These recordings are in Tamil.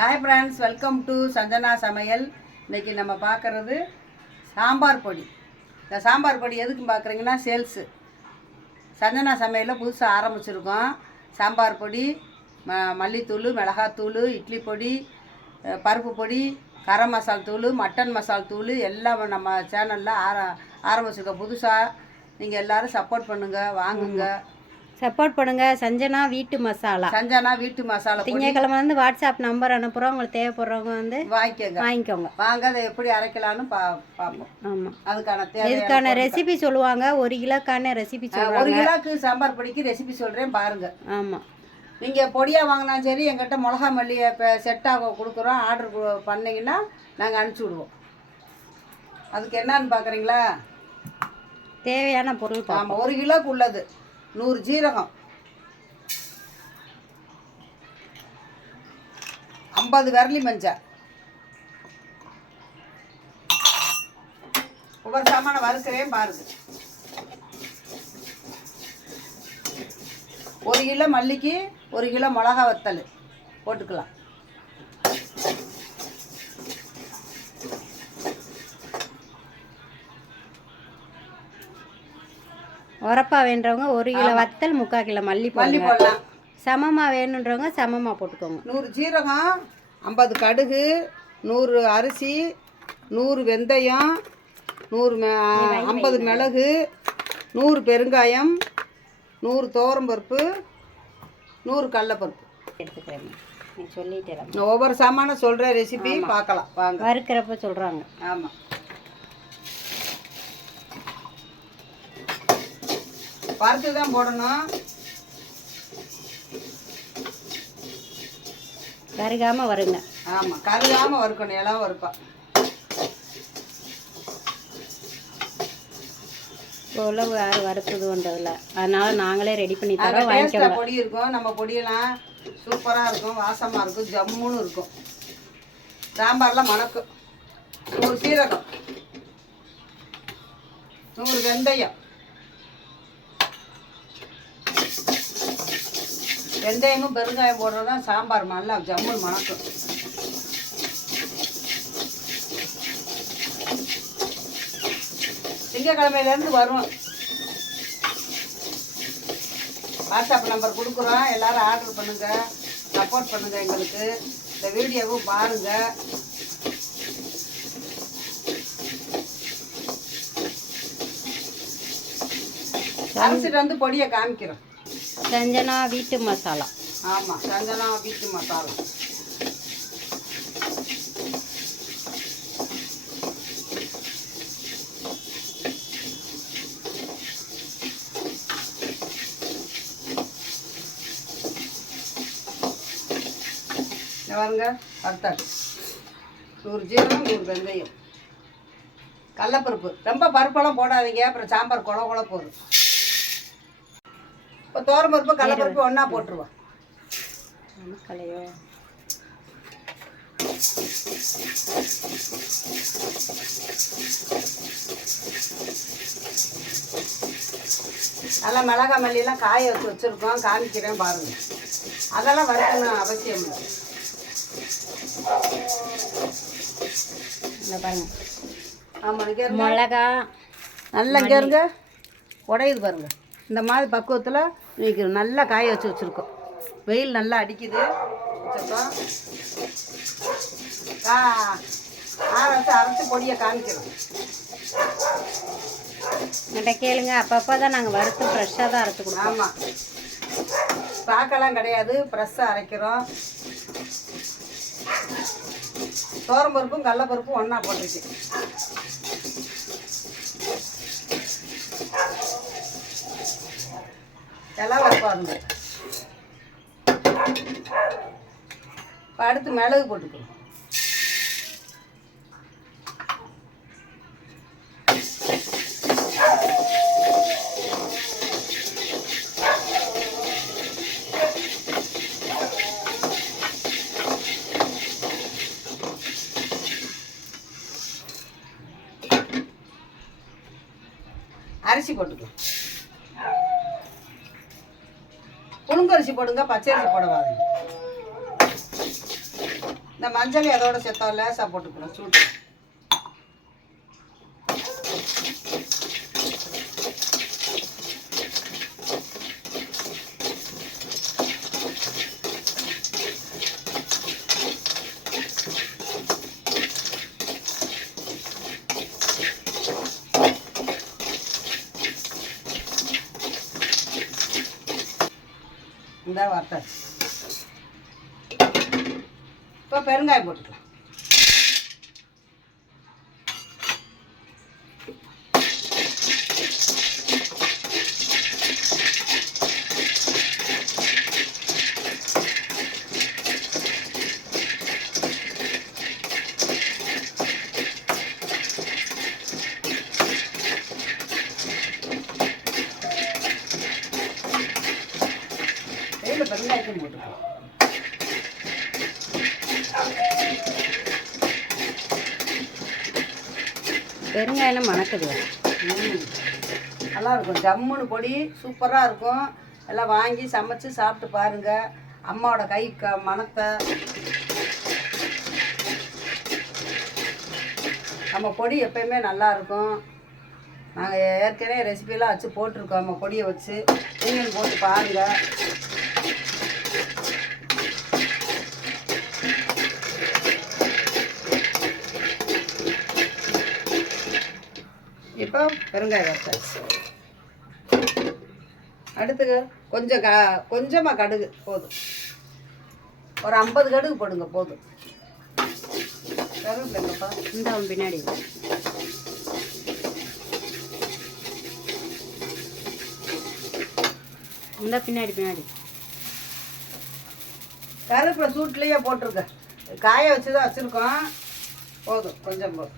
Hi friends, welcome to Sanjana சமையல். இன்றைக்கி நம்ம பார்க்குறது சாம்பார் பொடி. இந்த சாம்பார் பொடி எதுக்கு பார்க்குறீங்கன்னா சேல்ஸு. சஞ்சனா சமையலில் புதுசாக ஆரம்பிச்சிருக்கோம். சாம்பார் பொடி, மல்லித்தூள், மிளகாத்தூள், இட்லி பொடி, பருப்பு பொடி, கரம் மசால் தூள், மட்டன் மசால் தூள் எல்லாம் நம்ம சேனலில் ஆரம்பிச்சிருக்கோம் புதுசாக. நீங்கள் எல்லோரும் சப்போர்ட் பண்ணுங்கள், வாங்குங்க, சப்போர்ட் பண்ணுங்கள். சஞ்சனா வீட்டு மசாலா, சஞ்சனா வீட்டு மசாலா. திங்கக்கிழமை வந்து வாட்ஸ்அப் நம்பர் அனுப்புகிறோம். உங்களுக்கு தேவைப்படுறவங்க வந்து வாங்கிக்கோங்க. வாங்க, அதை எப்படி அரைக்கலான்னு பார்ப்போம். ஆமாம், அதுக்கான இதுக்கான ரெசிபி சொல்லுவாங்க. 1 கிலோக்கான ரெசிபி சொல்லுவாங்க. 1 கிலோக்கு சாம்பார் பொடிக்கு ரெசிபி சொல்கிறேன் பாருங்கள். ஆமாம், நீங்கள் பொடியாக வாங்கினாலும் சரி, எங்கிட்ட மிளகா மல்லியை இப்போ செட்டாக கொடுக்குறோம். ஆர்டர் பண்ணிங்கன்னா நாங்கள் அனுப்பிச்சி விடுவோம். அதுக்கு என்னன்னு பார்க்குறீங்களா? தேவையான பொருள். ஆமாம், 1 கிலோக்கு உள்ளது 100 ஜீரகம், 50 விரலி மஞ்சள், ஒவ்வொரு சாமான வறுக்கிறேன் பாருங்க. 1 கிலோ மல்லிக்கு 1 கிலோ மிளகா வத்தல் போட்டுக்கலாம். உரப்பா வேணுறவங்க 1 கிலோ வத்தல், 3/4 கிலோ மல்லி போடலாம். சமமாக வேணுன்றவங்க சமமாக போட்டுக்கோங்க. 100 ஜீரகம், 50 கடுகு, 100 அரிசி, 100 வெந்தயம், 50 மிளகு, 100 பெருங்காயம், 100 துவரம்பருப்பு, 100 கடலைப்பருப்பு எடுத்துக்கிறேன். நீ சொல்லிட்டேன். ஒவ்வொரு சாமான சொல்கிற ரெசிபி பார்க்கலாம் வாங்க. வறுக்கிறப்ப சொல்கிறாங்க. ஆமாம், பருத்து தான் போடணும். கருகாமல் வருங்க. ஆமாம், கருகாமல் வறுக்கணும். எல்லாம் வறுப்பா உழவு யாரும் வறுக்குதுன்றதில்ல, அதனால நாங்களே ரெடி பண்ணி தரோம். வாங்கிக்கலாம். பொடி இருக்கும், நம்ம பொடியெல்லாம் சூப்பராக இருக்கும், வாசமாக இருக்கும், ஜம்முன்னு இருக்கும். சாம்பார்லாம் மணக்கும். 100 சீரகம், 100 வெந்தயம். வெந்தயமும் பெருங்காயம் போடுறது தான் சாம்பார் நல்லா ஜம்முன்னு மணக்கும். திங்கக்கிழமையிலேருந்து வரும். வாட்ஸ்அப் நம்பர் கொடுக்குறோம், எல்லோரும் ஆர்டர் பண்ணுங்கள், சப்போர்ட் பண்ணுங்கள் எங்களுக்கு. இந்த வீடியோவும் பாருங்கள். அரைச்சிட்டு வந்து பொடியை காமிக்கிறோம். சஞ்சனா வீட்டு மசாலா. ஆமாம், சஞ்சனா வீட்டு மசாலா. பாருங்க, வறுத்தாச்சு. 100 ஜீரகம், 100 வெந்தயம், கடலைப்பருப்பு. ரொம்ப பருப்பெல்லாம் போடாதீங்க, அப்புறம் சாம்பார் குழ குழ போதும். இப்போ துவரம்பருப்பு கடலைப்பருப்பு ஒன்றா போட்டுருவோம். கலையோ நல்லா மிளகா மல்லியெல்லாம் காய வச்சுருக்கோம், காமிக்கிறேன் பாருங்கள். அதெல்லாம் வறுக்கணும் அவசியம் இல்லை. பாருங்க. ஆமாம், மிளகா நல்லா இங்கே இருங்க, உடையுது பாருங்கள். இந்த மாதிரி பக்குவத்தில் இன்றைக்கி நல்லா காய வச்சுருக்கோம். வெயில் நல்லா அடிக்குது. அரைச்சி பொடியை காமிக்கிறோம். என்கிட்ட கேளுங்க, அப்பப்போ தான் நாங்கள் வறுத்து ஃப்ரெஷ்ஷாக தான் அரைச்சி கொடுப்போம். ஆமாம், ஸ்டாக்கெல்லாம் கிடையாது, ஃப்ரெஷ்ஷாக அரைக்கிறோம். துவரம்பருப்பும் கடலைப்பருப்பும் ஒன்றா போட்டுருக்கு. எல்லாம் வைப்பாருங்க. இப்போ அடுத்து மிளகு போட்டுக்கணும். அரிசி போட்டுக்கலாம். புழுங்கரிசி போடுங்க, பச்சை அரிசி போடவாங்க. இந்த மஞ்சள் அதோட சேர்த்தா லேசாக போட்டுக்கணும் சூடு. இந்த வறுத்தாச்சு. இப்போ பெருங்காயம் போட்டுக்கலாம். பெருங்காயத்தையும் போட்டுக்கலாம். பெருங்காயம் மணக்குது. நல்லா இருக்கும். ஜம்முன்னு பொடி சூப்பராக இருக்கும். எல்லாம் வாங்கி சமைச்சு சாப்பிட்டு பாருங்கள். அம்மாவோட கை மணத்தை நம்ம பொடி எப்பயுமே நல்லாயிருக்கும். நாங்கள் ஏற்கனவே ரெசிபியெல்லாம் வச்சு போட்டிருக்கோம். நம்ம பொடியை வச்சு நீங்களும் போட்டு பாருங்கள். இப்போ பெருங்காயம் வச்சாச்சு. அடுத்து கொஞ்சமாக கடுகு போதும். ஒரு 50 கடுகு போடுங்க போதும். கருவேப்பிலைங்கப்பா இந்த பின்னாடி இந்த பின்னாடி கருவேப்பிலை சூட்லேயே போட்டிருக்க. காய வச்சு தான் வச்சுருக்கோம். போதும் கொஞ்சம் போதும்.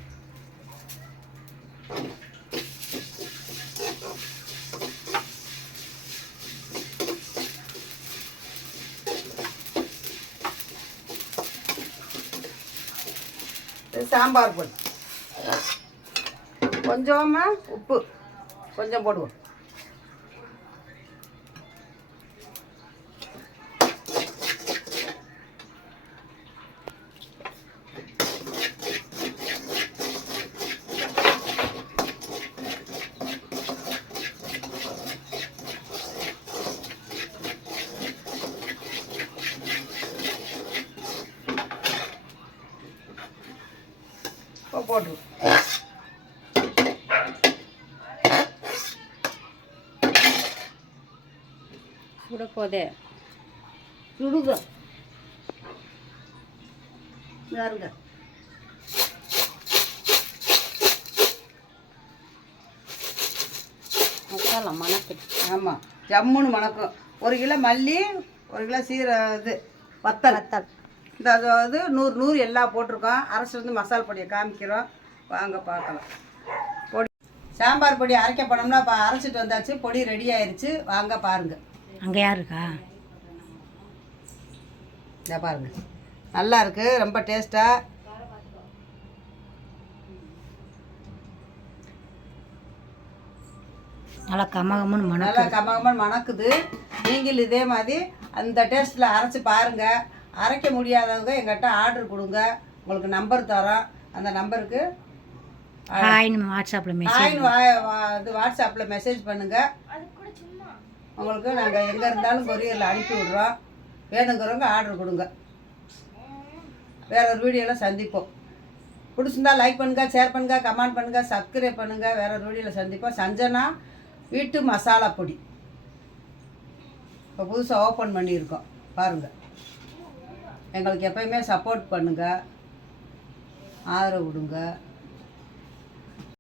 சாம்பார் பொடி கொஞ்சமாக உப்பு கொஞ்சம் போடுவோம். போட்டு சுட போதே சுடுங்க யாருங்க. மசாலா மணக்கு. ஆமாம் ஜம்முன்னு மணக்கும். 1 கிலோ மல்லி, 1 கிலோ இது வத்தல். இந்த அதாவது 100 எல்லாம் போட்டிருக்கோம். அரைச்சி வந்து மசாலா பொடியை காமிக்கிறோம். வாங்க பார்க்கலாம். பொடி சாம்பார் பொடி அரைக்க போனோம்னா இப்போ அரைச்சிட்டு வந்தாச்சு. பொடி ரெடி ஆயிடுச்சு. வாங்க பாருங்க. அங்கே யார் இருக்கா? இதை பாருங்க. நல்லா இருக்கு. ரொம்ப டேஸ்ட்டாக. நல்லா கமகமன்னு நல்லா கமகமன்னு மணக்குது. நீங்கள் இதே மாதிரி அந்த டேஸ்ட்டில் அரைச்சி பாருங்கள். அரைக்க முடியாதவங்க எங்கிட்ட ஆர்டர் கொடுங்க. உங்களுக்கு நம்பர் தரோம். அந்த நம்பருக்கு வாட்ஸ்அப்பில் மெசேஜ் பண்ணுங்கள். உங்களுக்கு நாங்கள் எங்கே இருந்தாலும் கொரியரில் அனுப்பி விட்றோம். வேணுங்கிறவங்க ஆர்டர் கொடுங்க. வேற ஒரு வீடியோவில் சந்திப்போம். பிடிச்சிருந்தா லைக் பண்ணுங்கள், ஷேர் பண்ணுங்கள், கமெண்ட் பண்ணுங்கள், சப்ஸ்கிரைப் பண்ணுங்கள். வேற ஒரு வீடியோவில் சந்திப்போம். சஞ்சனா வீட்டு மசாலா பொடி இப்போ புதுசாக ஓப்பன் பண்ணியிருக்கோம். பாருங்கள். எங்களுக்கு எப்பயுமே சப்போர்ட் பண்ணுங்கள், ஆதரவு கொடுங்க.